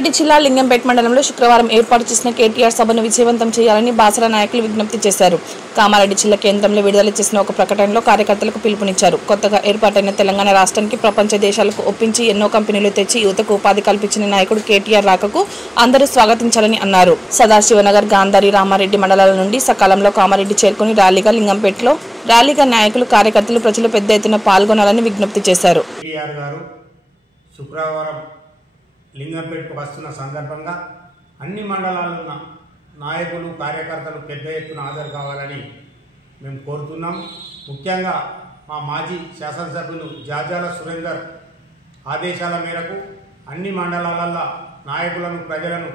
కామారెడ్డి జిల్లా లింగంపేట మండలంలో శుక్రవారం ఏర్పాటు చేసిన కేటీఆర్ సభను విజయవంతం చేయాలని బాసర నాయకులు విజ్ఞప్తి చేశారు. కామారెడ్డి జిల్లా కేంద్రంలో విడుదల చేసిన ఒక ప్రకటనలో కార్యకర్తలకు పిలుపునిచ్చారు. కొత్తగా ఏర్పాటైన తెలంగాణ రాష్ట్రానికి ప్రపంచ దేశాలకు ఒప్పించి ఎన్నో కంపెనీలు తెచ్చి యువతకు ఉపాధి కల్పించిన నాయకుడు కేటీఆర్ రాకకు అందరూ స్వాగతించాలని అన్నారు. సదాశివనగర్, గాంధారి, రామారెడ్డి మండలాల నుండి సకాలంలో కామారెడ్డి చేరుకుని లింగంపేటలో ర్యాలీగా నాయకులు, కార్యకర్తలు, ప్రజలు పెద్ద ఎత్తున పాల్గొనాలని విజ్ఞప్తి చేశారు. శుక్రవారం లింగంపేటకు వస్తున్న సందర్భంగా అన్ని మండలాల్లో నాయకులు, కార్యకర్తలు పెద్ద ఎత్తున హాజరు కావాలని మేము కోరుతున్నాం. ముఖ్యంగా మా మాజీ శాసనసభ్యులు జాజాల సురేందర్ ఆదేశాల మేరకు అన్ని మండలాలలో నాయకులను, ప్రజలను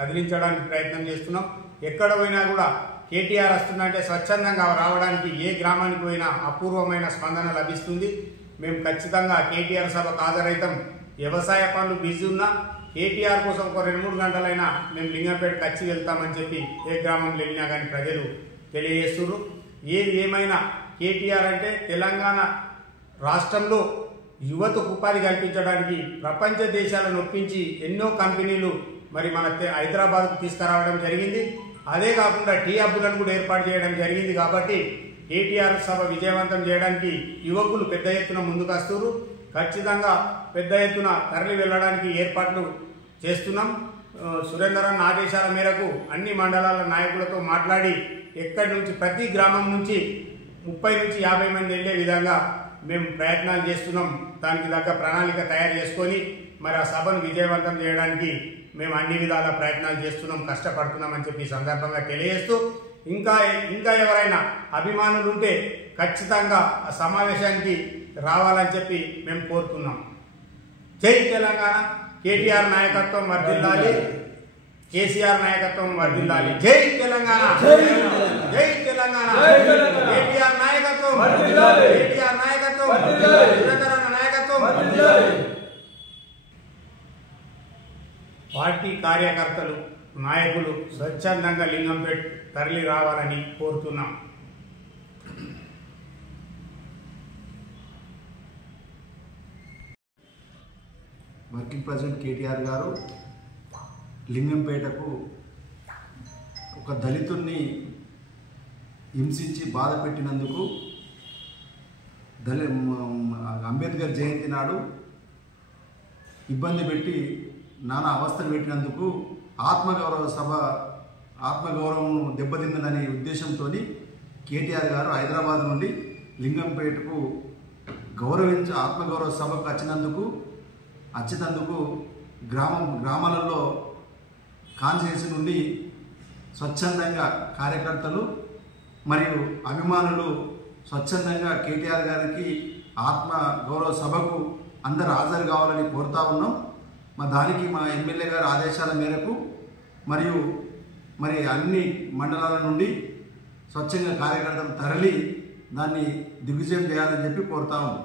కదిలించడానికి ప్రయత్నం చేస్తున్నాం. ఎక్కడ పోయినా కూడా కేటీఆర్ వస్తుందంటే స్వచ్ఛందంగా రావడానికి ఏ గ్రామానికి పోయినా అపూర్వమైన స్పందన లభిస్తుంది. మేము ఖచ్చితంగా కేటీఆర్ సభకు హాజరైతాం. వ్యవసాయ పనులు బిజీ ఉన్నా కేటీఆర్ కోసం ఒక 2-3 గంటలైనా మేము లింగంపేటకు వచ్చి వెళ్తామని చెప్పి ఏ గ్రామంలో వెళ్ళినా కానీ ప్రజలు తెలియజేస్తున్నారు. ఏది ఏమైనా కేటీఆర్ అంటే తెలంగాణ రాష్ట్రంలో యువతకు ఉపాధి కల్పించడానికి ప్రపంచ దేశాలను ఒప్పించి ఎన్నో కంపెనీలు మరి మన హైదరాబాద్కు తీసుకురావడం జరిగింది. అదే కాకుండా టీ హబ్బులను కూడా ఏర్పాటు చేయడం జరిగింది. కాబట్టి కేటీఆర్ సభ విజయవంతం చేయడానికి యువకులు పెద్ద ఎత్తున ముందుకు వస్తున్నారు. ఖచ్చితంగా పెద్ద ఎత్తున తరలి వెళ్ళడానికి ఏర్పాట్లు చేస్తున్నాం. సురేందరన్ ఆదేశాల మేరకు అన్ని మండలాల నాయకులతో మాట్లాడి ఎక్కడి నుంచి ప్రతి గ్రామం నుంచి 30 నుంచి 50 మంది వెళ్లే విధంగా మేము ప్రయత్నాలు చేస్తున్నాం. దానికి తగ్గ ప్రణాళిక తయారు చేసుకొని మరి ఆ సభను విజయవంతం చేయడానికి మేము అన్ని విధాల ప్రయత్నాలు చేస్తున్నాం, కష్టపడుతున్నామని చెప్పి ఈ సందర్భంగా తెలియజేస్తూ ఇంకా ఎవరైనా అభిమానులు ఉంటే ఖచ్చితంగా ఆ సమావేశానికి రావాలని చెప్పి మేము కోరుతున్నాం. జై తెలంగాణ, కేటీఆర్ నాయకత్వం వర్ధిల్లాలి, కేసీఆర్ నాయకత్వం వర్ధిల్లాలి. జై తెలంగాణ, జై తెలంగాణ, కేటీఆర్ నాయకత్వం, కేటీఆర్ నాయకత్వం, నాయకత్వం. పార్టీ కార్యకర్తలు, నాయకులు స్వచ్ఛందంగా లింగంపేట తరలి రావాలని కోరుతున్నాం. వర్కింగ్ ప్రెసిడెంట్ కేటీఆర్ గారు లింగంపేటకు ఒక దళితుడిని హింసించి బాధ పెట్టినందుకు అంబేద్కర్ జయంతి నాడు ఇబ్బంది పెట్టి నానా అవస్థలు పెట్టినందుకు ఆత్మగౌరవం దెబ్బతిందనే ఉద్దేశంతో కేటీఆర్ గారు హైదరాబాద్ నుండి లింగంపేటకు ఆత్మగౌరవ సభకు వచ్చినందుకు గ్రామాలలో కాన్స్టిట్యూన్సీ నుండి స్వచ్ఛందంగా కార్యకర్తలు మరియు అభిమానులు స్వచ్ఛందంగా కేటీఆర్ గారికి ఆత్మ గౌరవ సభకు అందరు హాజరు కావాలని కోరుతా ఉన్నాం. దానికి మా ఎమ్మెల్యే గారి ఆదేశాల మేరకు మరి అన్ని మండలాల నుండి స్వచ్ఛంగా కార్యకర్తలు తరలి దాన్ని దిగ్విజయం చేయాలని చెప్పి కోరుతా ఉన్నాం.